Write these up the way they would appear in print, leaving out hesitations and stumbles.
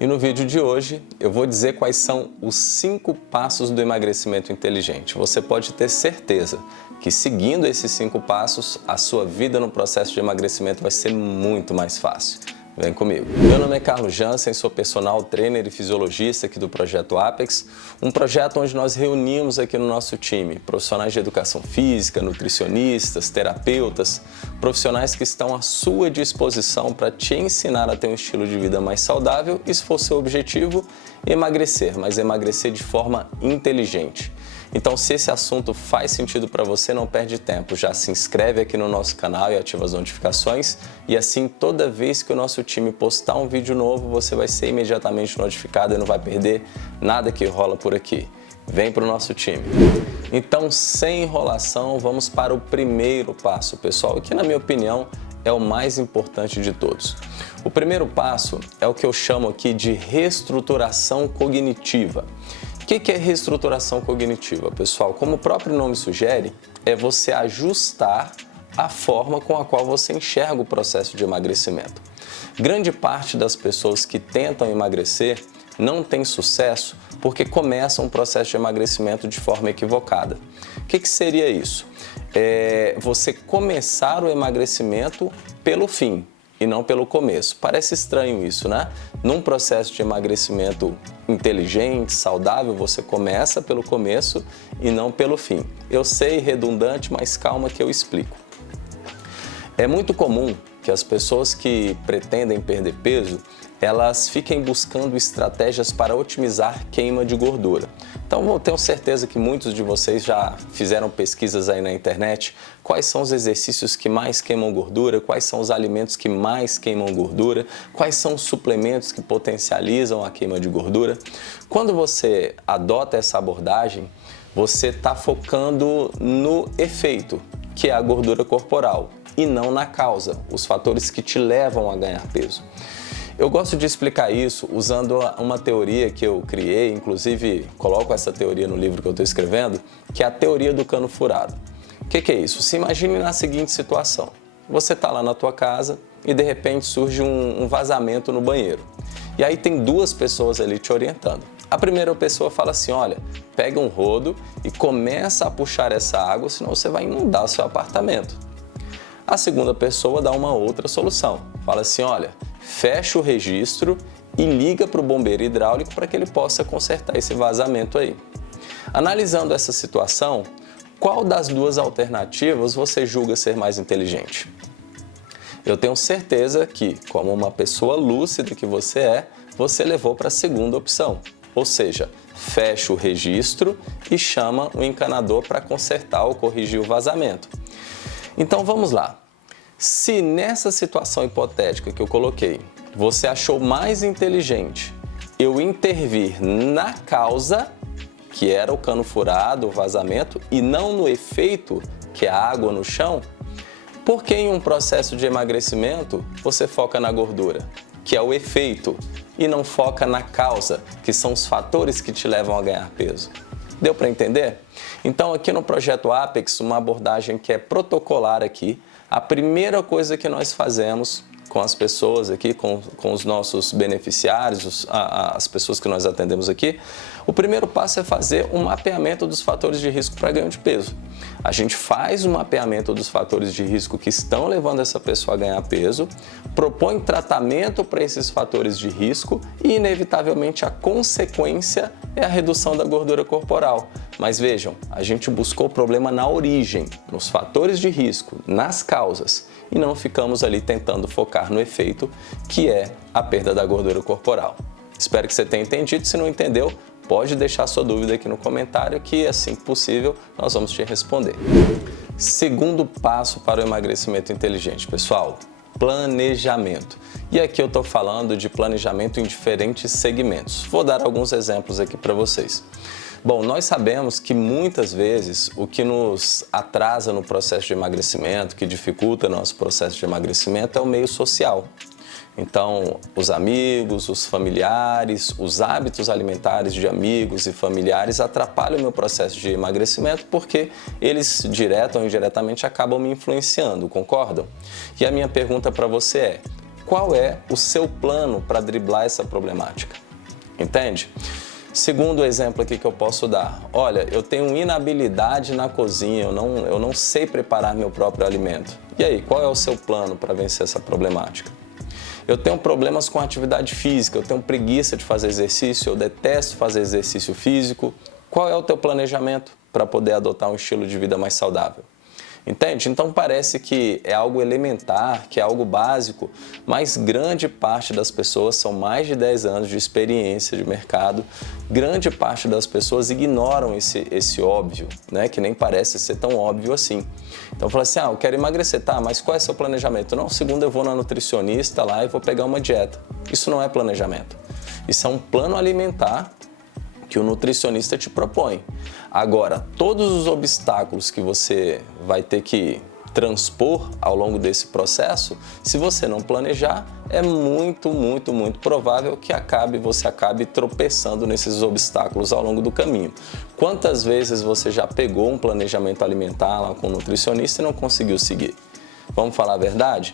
E no vídeo de hoje eu vou dizer quais são os 5 passos do emagrecimento inteligente. Você pode ter certeza que seguindo esses 5 passos, a sua vida no processo de emagrecimento vai ser muito mais fácil. Vem comigo. Meu nome é Carlos Jansen, sou personal trainer e fisiologista aqui do Projeto Apex, um projeto onde nós reunimos aqui no nosso time profissionais de educação física, nutricionistas, terapeutas, profissionais que estão à sua disposição para te ensinar a ter um estilo de vida mais saudável e, se for seu objetivo, emagrecer, mas emagrecer de forma inteligente. Então, se esse assunto faz sentido para você, não perde tempo. Já se inscreve aqui no nosso canal e ativa as notificações. E assim, toda vez que o nosso time postar um vídeo novo, você vai ser imediatamente notificado e não vai perder nada que rola por aqui. Vem para o nosso time. Então, sem enrolação, vamos para o primeiro passo, pessoal, que na minha opinião é o mais importante de todos. O primeiro passo é o que eu chamo aqui de reestruturação cognitiva. O que é reestruturação cognitiva, pessoal? Como o próprio nome sugere, é você ajustar a forma com a qual você enxerga o processo de emagrecimento. Grande parte das pessoas que tentam emagrecer não tem sucesso porque começam um processo de emagrecimento de forma equivocada. O que seria isso? É você começar o emagrecimento pelo fim e não pelo começo. Parece estranho isso, né? Num processo de emagrecimento inteligente, saudável, você começa pelo começo e não pelo fim. Eu sei, redundante, mas calma que eu explico. É muito comum que as pessoas que pretendem perder peso, elas fiquem buscando estratégias para otimizar queima de gordura. Então, eu tenho certeza que muitos de vocês já fizeram pesquisas aí na internet. Quais são os exercícios que mais queimam gordura? Quais são os alimentos que mais queimam gordura? Quais são os suplementos que potencializam a queima de gordura? Quando você adota essa abordagem, você está focando no efeito, que é a gordura corporal, e não na causa, os fatores que te levam a ganhar peso. Eu gosto de explicar isso usando uma teoria que eu criei, inclusive coloco essa teoria no livro que eu estou escrevendo, que é a teoria do cano furado. O que é isso? Se imagine na seguinte situação. Você está lá na tua casa e de repente surge um vazamento no banheiro. E aí tem 2 pessoas ali te orientando. A primeira pessoa fala assim, olha, pega um rodo e começa a puxar essa água, senão você vai inundar o seu apartamento. A segunda pessoa dá uma outra solução. Fala assim, olha, fecha o registro e liga para o bombeiro hidráulico para que ele possa consertar esse vazamento aí. Analisando essa situação, qual das 2 alternativas você julga ser mais inteligente? Eu tenho certeza que, como uma pessoa lúcida que você levou para a segunda opção. Ou seja, fecha o registro e chama o encanador para consertar ou corrigir o vazamento. Então vamos lá. Se nessa situação hipotética que eu coloquei, você achou mais inteligente eu intervir na causa, que era o cano furado, o vazamento, e não no efeito, que é a água no chão, por que em um processo de emagrecimento você foca na gordura, que é o efeito, e não foca na causa, que são os fatores que te levam a ganhar peso? Deu para entender? Então, aqui no Projeto Apex, uma abordagem que é protocolar aqui, a primeira coisa que nós fazemos com as pessoas aqui, com os nossos beneficiários, as pessoas que nós atendemos aqui, o primeiro passo é fazer um mapeamento dos fatores de risco para ganho de peso. A gente faz um mapeamento dos fatores de risco que estão levando essa pessoa a ganhar peso, propõe tratamento para esses fatores de risco e, inevitavelmente, a consequência é a redução da gordura corporal. Mas vejam, a gente buscou o problema na origem, nos fatores de risco, nas causas, e não ficamos ali tentando focar no efeito, que é a perda da gordura corporal. Espero que você tenha entendido. Se não entendeu, pode deixar sua dúvida aqui no comentário que, assim que possível, nós vamos te responder. Segundo passo para o emagrecimento inteligente, pessoal, planejamento. E aqui eu estou falando de planejamento em diferentes segmentos. Vou dar alguns exemplos aqui para vocês. Bom, nós sabemos que muitas vezes o que nos atrasa no processo de emagrecimento, que dificulta nosso processo de emagrecimento, é o meio social. Então, os amigos, os familiares, os hábitos alimentares de amigos e familiares atrapalham o meu processo de emagrecimento porque eles, direta ou indiretamente, acabam me influenciando, concordam? E a minha pergunta para você é: qual é o seu plano para driblar essa problemática. Entende? Segundo exemplo aqui que eu posso dar, olha, eu tenho inabilidade na cozinha, eu não sei preparar meu próprio alimento. E aí, qual é o seu plano para vencer essa problemática? Eu tenho problemas com atividade física, eu tenho preguiça de fazer exercício, eu detesto fazer exercício físico. Qual é o teu planejamento para poder adotar um estilo de vida mais saudável? Entende? Então parece que é algo elementar, que é algo básico, mas grande parte das pessoas, são mais de 10 anos de experiência de mercado, grande parte das pessoas ignoram esse óbvio, né? Que nem parece ser tão óbvio assim. Então fala assim, eu quero emagrecer, tá, mas qual é o seu planejamento? Não, segunda eu vou na nutricionista lá e vou pegar uma dieta. Isso não é planejamento. Isso é um plano alimentar que o nutricionista te propõe. Agora, todos os obstáculos que você vai ter que transpor ao longo desse processo, se você não planejar, é muito provável que você acabe tropeçando nesses obstáculos ao longo do caminho. Quantas vezes você já pegou um planejamento alimentar lá com o nutricionista e não conseguiu seguir? Vamos falar a verdade?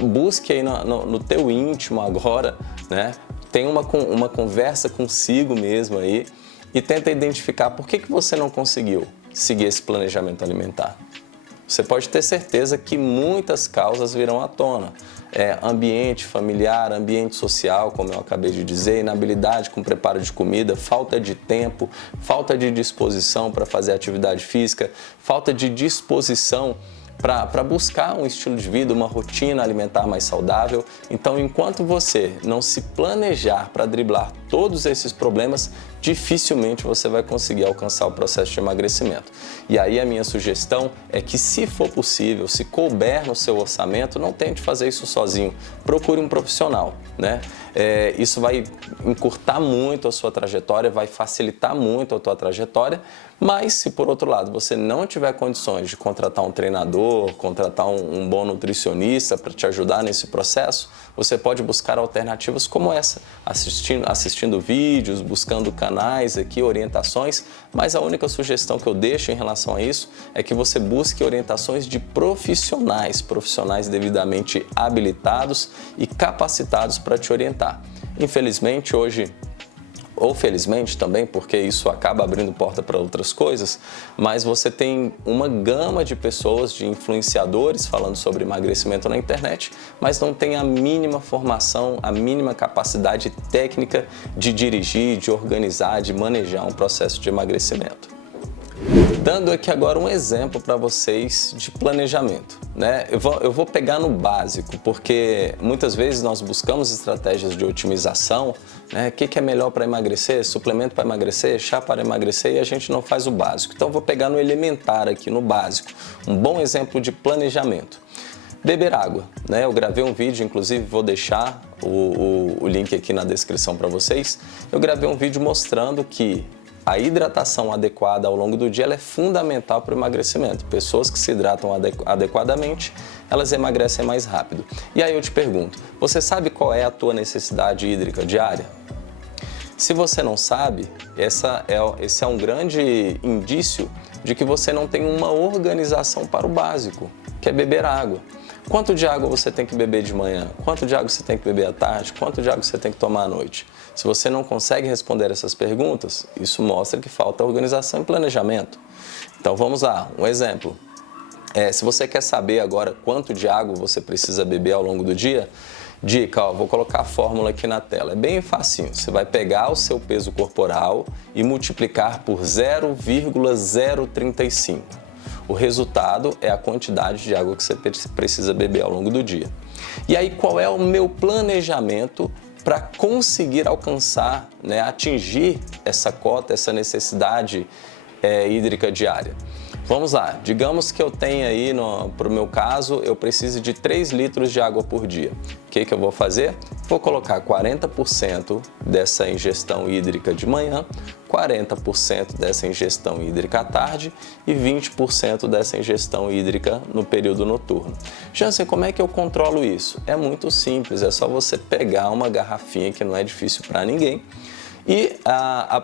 Busque aí no teu íntimo agora, né? Tem uma conversa consigo mesmo aí e tenta identificar por que você não conseguiu seguir esse planejamento alimentar. Você pode ter certeza que muitas causas virão à tona. Ambiente familiar, ambiente social, como eu acabei de dizer, inabilidade com preparo de comida, falta de tempo, falta de disposição para fazer atividade física, falta de disposição para buscar um estilo de vida, uma rotina alimentar mais saudável. Então, enquanto você não se planejar para driblar todos esses problemas, dificilmente você vai conseguir alcançar o processo de emagrecimento. E aí a minha sugestão é que, se for possível, se couber no seu orçamento, não tente fazer isso sozinho. Procure um profissional, né? Isso vai encurtar muito a sua trajetória, vai facilitar muito a tua trajetória, mas se por outro lado você não tiver condições de contratar um treinador, contratar um bom nutricionista para te ajudar nesse processo, você pode buscar alternativas como essa, assistindo vídeos, buscando canais aqui, orientações, mas a única sugestão que eu deixo em relação a isso é que você busque orientações de profissionais devidamente habilitados e capacitados para te orientar. Infelizmente, hoje, ou felizmente também, porque isso acaba abrindo porta para outras coisas, mas você tem uma gama de pessoas, de influenciadores falando sobre emagrecimento na internet, mas não tem a mínima formação, a mínima capacidade técnica de dirigir, de organizar, de manejar um processo de emagrecimento. Dando aqui agora um exemplo para vocês de planejamento, né? Eu vou pegar no básico, porque muitas vezes nós buscamos estratégias de otimização, né? O que é melhor para emagrecer? Suplemento para emagrecer, chá para emagrecer, e a gente não faz o básico. Então eu vou pegar no elementar aqui, no básico, um bom exemplo de planejamento. Beber água, né? Eu gravei um vídeo, inclusive vou deixar o link aqui na descrição para vocês. Eu gravei um vídeo mostrando que a hidratação adequada ao longo do dia ela é fundamental para o emagrecimento. Pessoas que se hidratam adequadamente, elas emagrecem mais rápido. E aí eu te pergunto, você sabe qual é a tua necessidade hídrica diária? Se você não sabe, esse é um grande indício de que você não tem uma organização para o básico, que é beber água. Quanto de água você tem que beber de manhã? Quanto de água você tem que beber à tarde? Quanto de água você tem que tomar à noite? Se você não consegue responder essas perguntas, isso mostra que falta organização e planejamento. Então vamos lá, um exemplo. Se você quer saber agora quanto de água você precisa beber ao longo do dia, dica, vou colocar a fórmula aqui na tela. É bem facinho. Você vai pegar o seu peso corporal e multiplicar por 0,035. O resultado é a quantidade de água que você precisa beber ao longo do dia. E aí, qual é o meu planejamento para conseguir alcançar, né, atingir essa cota, essa necessidade hídrica diária? Vamos lá, digamos que eu tenha aí, para o meu caso, eu preciso de 3 litros de água por dia. O que eu vou fazer? Vou colocar 40% dessa ingestão hídrica de manhã, 40% dessa ingestão hídrica à tarde e 20% dessa ingestão hídrica no período noturno. Jansen, como é que eu controlo isso? É muito simples, é só você pegar uma garrafinha que não é difícil para ninguém E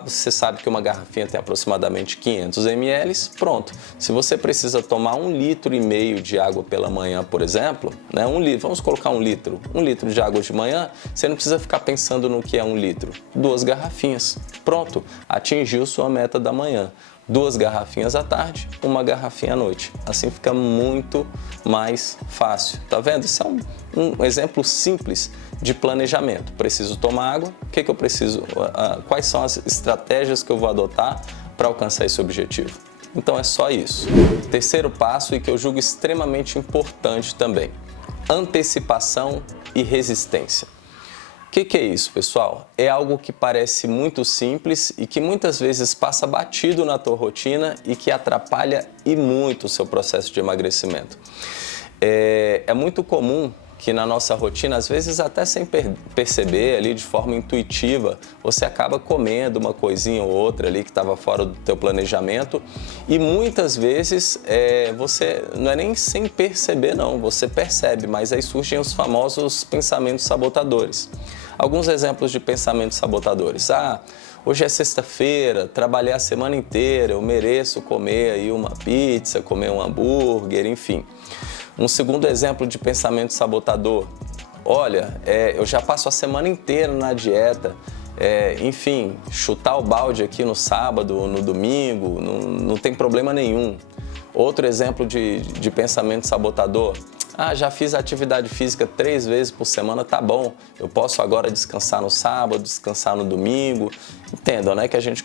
você sabe que uma garrafinha tem aproximadamente 500 ml, pronto. Se você precisa tomar 1,5 litro de água pela manhã, por exemplo, né, vamos colocar 1 litro de água de manhã, você não precisa ficar pensando no que é 1 litro. 2 garrafinhas, pronto, atingiu sua meta da manhã. 2 garrafinhas à tarde, 1 garrafinha à noite. Assim fica muito mais fácil. Tá vendo? Isso é um exemplo simples de planejamento. Preciso tomar água, o que eu preciso? Quais são as estratégias que eu vou adotar para alcançar esse objetivo? Então é só isso. Terceiro passo, e que eu julgo extremamente importante também: antecipação e resistência. O que é isso, pessoal? É algo que parece muito simples e que muitas vezes passa batido na tua rotina e que atrapalha e muito o seu processo de emagrecimento. É muito comum que na nossa rotina, às vezes até sem perceber, ali de forma intuitiva, você acaba comendo uma coisinha ou outra ali que estava fora do teu planejamento, e muitas vezes você não é nem sem perceber não, você percebe, mas aí surgem os famosos pensamentos sabotadores. Alguns exemplos de pensamentos sabotadores: hoje é sexta-feira, trabalhei a semana inteira, eu mereço comer aí uma pizza, comer um hambúrguer, enfim. Um segundo exemplo de pensamento sabotador: olha, eu já passo a semana inteira na dieta, enfim, chutar o balde aqui no sábado, no domingo, não tem problema nenhum. Outro exemplo de pensamento sabotador: já fiz atividade física 3 vezes por semana, tá bom, eu posso agora descansar no sábado, descansar no domingo. Entendam, né, que a gente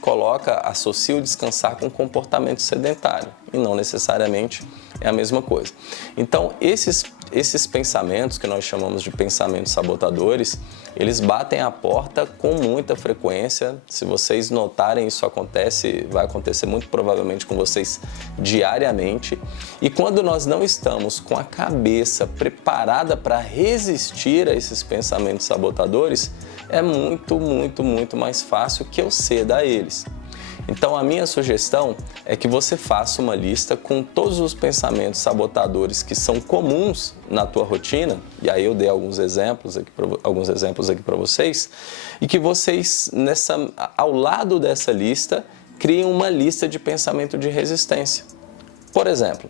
associa o descansar com comportamento sedentário, e não necessariamente é a mesma coisa. Então, esses pensamentos que nós chamamos de pensamentos sabotadores, eles batem a porta com muita frequência. Se vocês notarem, isso vai acontecer muito provavelmente com vocês diariamente. E quando nós não estamos com a cabeça preparada para resistir a esses pensamentos sabotadores, é muito, muito, muito mais fácil que eu ceda a eles. Então a minha sugestão é que você faça uma lista com todos os pensamentos sabotadores que são comuns na tua rotina, e aí eu dei alguns exemplos aqui para vocês, e que vocês, ao lado dessa lista, criem uma lista de pensamento de resistência. Por exemplo,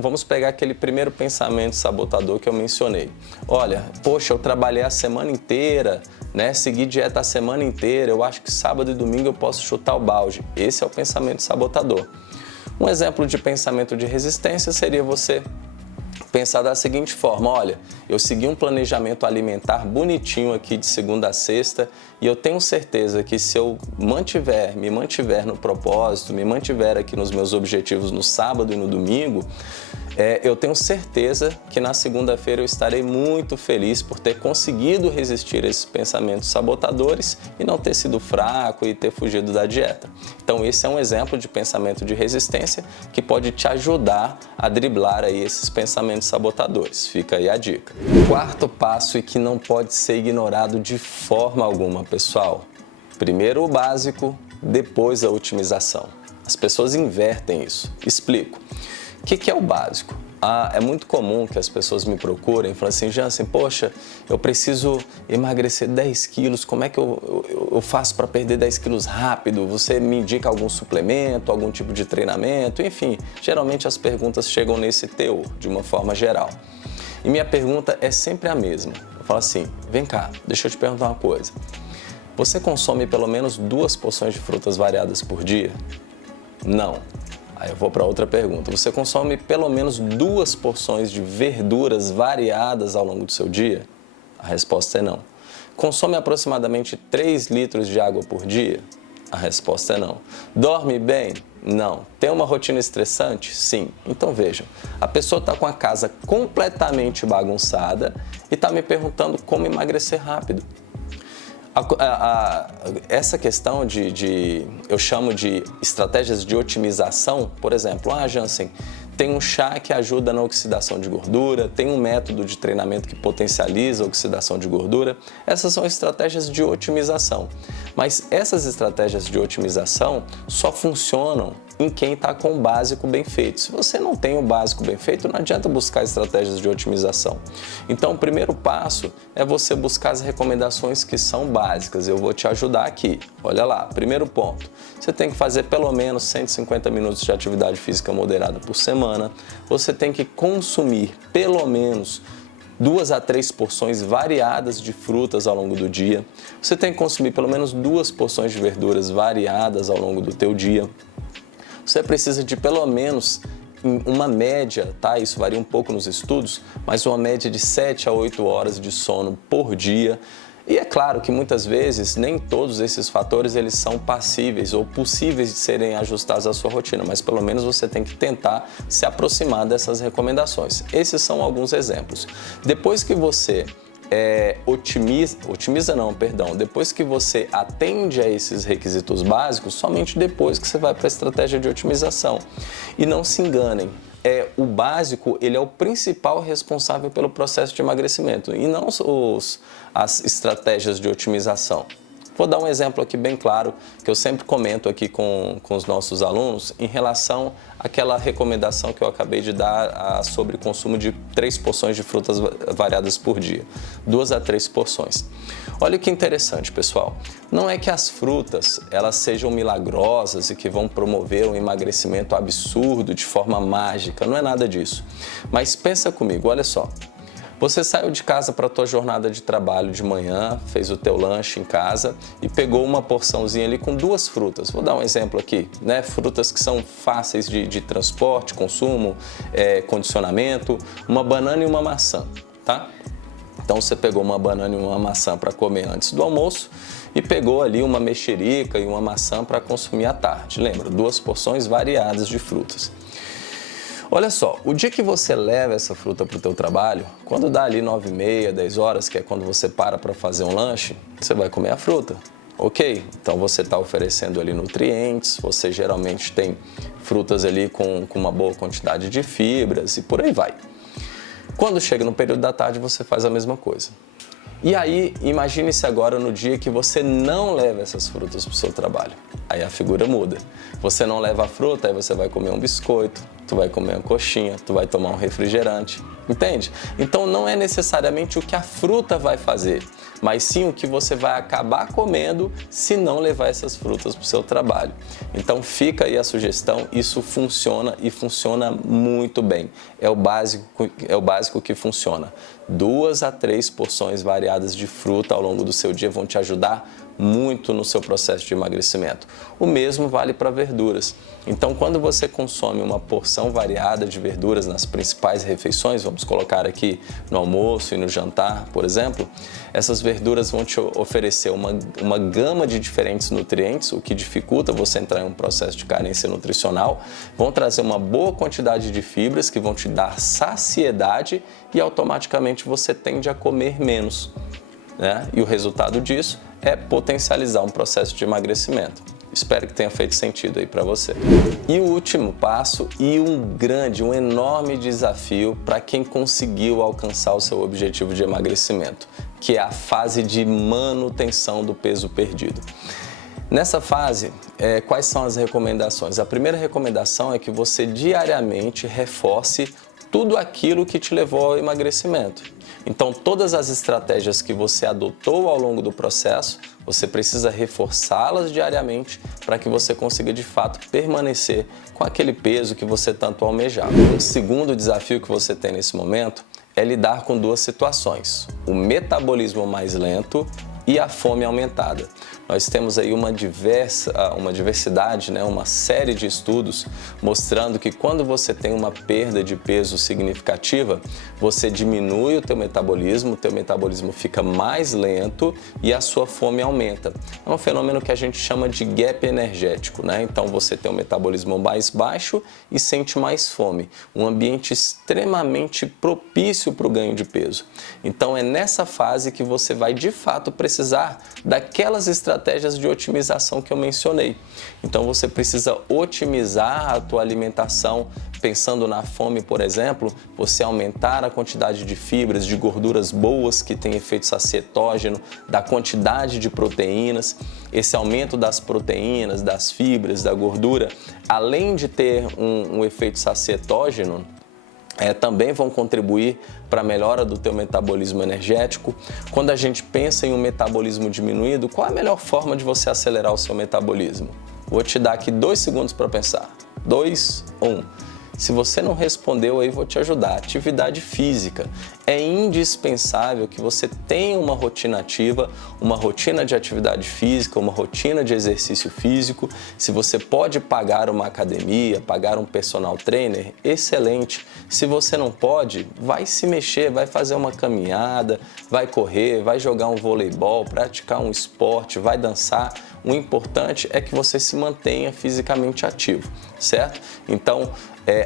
vamos pegar aquele primeiro pensamento sabotador que eu mencionei. Olha, poxa, eu trabalhei a semana inteira, né? Segui dieta a semana inteira, eu acho que sábado e domingo eu posso chutar o balde. Esse é o pensamento sabotador. Um exemplo de pensamento de resistência seria você pensar da seguinte forma: olha, eu segui um planejamento alimentar bonitinho aqui de segunda a sexta, e eu tenho certeza que se eu me mantiver no propósito, me mantiver aqui nos meus objetivos no sábado e no domingo, eu tenho certeza que na segunda-feira eu estarei muito feliz por ter conseguido resistir a esses pensamentos sabotadores e não ter sido fraco e ter fugido da dieta. Então esse é um exemplo de pensamento de resistência que pode te ajudar a driblar aí esses pensamentos sabotadores. Fica aí a dica. Quarto passo, e que não pode ser ignorado de forma alguma, pessoal: primeiro o básico, depois a otimização. As pessoas invertem isso. Explico. O que é o básico? É muito comum que as pessoas me procurem e falem assim: Jansen, poxa, eu preciso emagrecer 10 quilos, como é que eu faço para perder 10 quilos rápido? Você me indica algum suplemento, algum tipo de treinamento? Enfim, geralmente as perguntas chegam nesse teor, de uma forma geral. E minha pergunta é sempre a mesma. Eu falo assim: vem cá, deixa eu te perguntar uma coisa. Você consome pelo menos 2 porções de frutas variadas por dia? Não. Aí eu vou para outra pergunta. Você consome pelo menos 2 porções de verduras variadas ao longo do seu dia? A resposta é não. Consome aproximadamente 3 litros de água por dia? A resposta é não. Dorme bem? Não. Tem uma rotina estressante? Sim. Então vejam, a pessoa está com a casa completamente bagunçada e está me perguntando como emagrecer rápido. Essa questão eu chamo de estratégias de otimização. Por exemplo, Jansen, tem um chá que ajuda na oxidação de gordura, tem um método de treinamento que potencializa a oxidação de gordura. Essas são estratégias de otimização. Mas essas estratégias de otimização só funcionam em quem está com o básico bem feito. Se você não tem o básico bem feito, não adianta buscar estratégias de otimização. Então, o primeiro passo é você buscar as recomendações que são básicas. Eu vou te ajudar aqui. Olha lá, primeiro ponto. Você tem que fazer pelo menos 150 minutos de atividade física moderada por semana. Você tem que consumir pelo menos 2 a 3 porções variadas de frutas ao longo do dia. Você tem que consumir pelo menos 2 porções de verduras variadas ao longo do teu dia. Você precisa de pelo menos uma média, tá? Isso varia um pouco nos estudos, mas uma média de 7 a 8 horas de sono por dia. E é claro que muitas vezes nem todos esses fatores eles são passíveis ou possíveis de serem ajustados à sua rotina, mas pelo menos você tem que tentar se aproximar dessas recomendações. Esses são alguns exemplos. Depois que você depois que você atende a esses requisitos básicos, somente depois que você vai para a estratégia de otimização. E não se enganem, o básico ele é o principal responsável pelo processo de emagrecimento e não as estratégias de otimização. Vou dar um exemplo aqui bem claro, que eu sempre comento aqui com os nossos alunos em relação àquela recomendação que eu acabei de dar sobre o consumo de 3 porções de frutas variadas por dia. 2 a 3 porções. Olha que interessante, pessoal. Não é que as frutas elas sejam milagrosas e que vão promover um emagrecimento absurdo de forma mágica, não é nada disso. Mas pensa comigo, olha só. Você saiu de casa para a tua jornada de trabalho de manhã, fez o teu lanche em casa e pegou uma porçãozinha ali com 2 frutas. Vou dar um exemplo aqui, né? Frutas que são fáceis de transporte, consumo, condicionamento, uma banana e uma maçã, tá? Então você pegou uma banana e uma maçã para comer antes do almoço e pegou ali uma mexerica e uma maçã para consumir à tarde. Lembra? 2 porções variadas de frutas. Olha só, o dia que você leva essa fruta para o teu trabalho, quando dá ali 9h30, 10 horas, que é quando você para fazer um lanche, você vai comer a fruta. Ok? Então você está oferecendo ali nutrientes, você geralmente tem frutas ali com uma boa quantidade de fibras e por aí vai. Quando chega no período da tarde, você faz a mesma coisa. E aí, imagine-se agora no dia que você não leva essas frutas para o seu trabalho. Aí a figura muda. Você não leva a fruta, aí você vai comer um biscoito, tu vai comer uma coxinha, tu vai tomar um refrigerante, entende? Então não é necessariamente o que a fruta vai fazer, mas sim o que você vai acabar comendo se não levar essas frutas para o seu trabalho. Então fica aí a sugestão, isso funciona e funciona muito bem. É o básico que funciona. 2 a 3 porções variadas de fruta ao longo do seu dia vão te ajudar muito no seu processo de emagrecimento. O mesmo vale para verduras. Então, quando você consome uma porção variada de verduras nas principais refeições, vamos colocar aqui no almoço e no jantar, por exemplo, essas verduras vão te oferecer uma gama de diferentes nutrientes, o que dificulta você entrar em um processo de carência nutricional, vão trazer uma boa quantidade de fibras que vão te dar saciedade e automaticamente você tende a comer menos, né? E o resultado disso é potencializar um processo de emagrecimento. Espero que tenha feito sentido aí para você. E o último passo e um enorme desafio para quem conseguiu alcançar o seu objetivo de emagrecimento, que é a fase de manutenção do peso perdido. Nessa fase, quais são as recomendações? A primeira recomendação é que você diariamente reforce tudo aquilo que te levou ao emagrecimento. Então, todas as estratégias que você adotou ao longo do processo, você precisa reforçá-las diariamente para que você consiga, de fato, permanecer com aquele peso que você tanto almejava. Um segundo desafio que você tem nesse momento é lidar com 2 situações: o metabolismo mais lento e a fome aumentada. Nós temos aí uma diversidade, né, uma série de estudos mostrando que quando você tem uma perda de peso significativa, você diminui o teu metabolismo fica mais lento e a sua fome aumenta. É um fenômeno que a gente chama de gap energético, né? Então você tem um metabolismo mais baixo e sente mais fome, um ambiente extremamente propício para o ganho de peso. Então é nessa fase que você vai de fato precisar precisar daquelas estratégias de otimização que eu mencionei. Então você precisa otimizar a tua alimentação, pensando na fome, por exemplo, você aumentar a quantidade de fibras, de gorduras boas que tem efeito sacietógeno, da quantidade de proteínas. Esse aumento das proteínas, das fibras, da gordura, além de ter um efeito sacietógeno, também vão contribuir para a melhora do teu metabolismo energético. Quando a gente pensa em um metabolismo diminuído, qual é a melhor forma de você acelerar o seu metabolismo? Vou te dar aqui 2 segundos para pensar. 2, 1. Se você não respondeu aí, vou te ajudar. Atividade física. É indispensável que você tenha uma rotina ativa, uma rotina de atividade física, uma rotina de exercício físico. Se você pode pagar uma academia, pagar um personal trainer, excelente. Se você não pode, vai se mexer, vai fazer uma caminhada, vai correr, vai jogar um voleibol, praticar um esporte, vai dançar. O importante é que você se mantenha fisicamente ativo, certo? Então,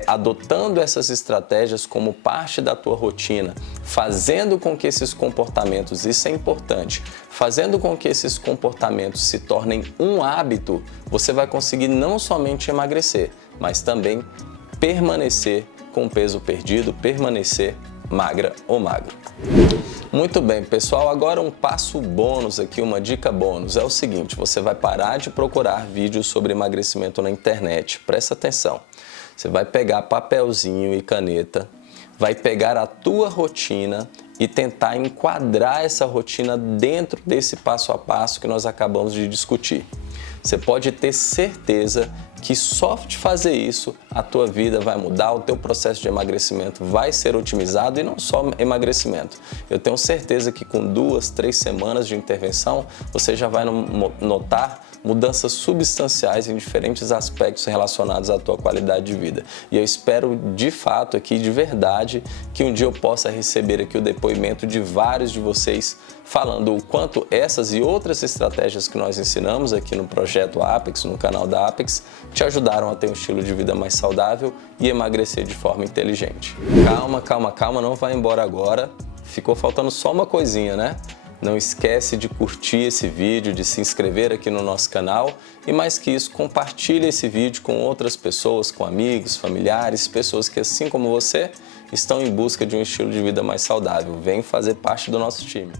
adotando essas estratégias como parte da tua rotina, fazendo com que esses comportamentos, isso é importante, fazendo com que esses comportamentos se tornem um hábito, você vai conseguir não somente emagrecer, mas também permanecer com o peso perdido, permanecer magra ou magro. Muito bem, pessoal, agora um passo bônus aqui, uma dica bônus, é o seguinte, você vai parar de procurar vídeos sobre emagrecimento na internet, presta atenção. Você vai pegar papelzinho e caneta, vai pegar a tua rotina e tentar enquadrar essa rotina dentro desse passo a passo que nós acabamos de discutir. Você pode ter certeza que só de fazer isso, a tua vida vai mudar, o teu processo de emagrecimento vai ser otimizado e não só emagrecimento. Eu tenho certeza que com 2, 3 semanas de intervenção, você já vai notar mudanças substanciais em diferentes aspectos relacionados à tua qualidade de vida. E eu espero de fato aqui, de verdade, que um dia eu possa receber aqui o depoimento de vários de vocês falando o quanto essas e outras estratégias que nós ensinamos aqui no projeto Apex, no canal da Apex, te ajudaram a ter um estilo de vida mais saudável e emagrecer de forma inteligente. Calma, calma, calma, não vai embora agora. Ficou faltando só uma coisinha, né? Não esquece de curtir esse vídeo, de se inscrever aqui no nosso canal e mais que isso, compartilhe esse vídeo com outras pessoas, com amigos, familiares, pessoas que assim como você estão em busca de um estilo de vida mais saudável. Vem fazer parte do nosso time.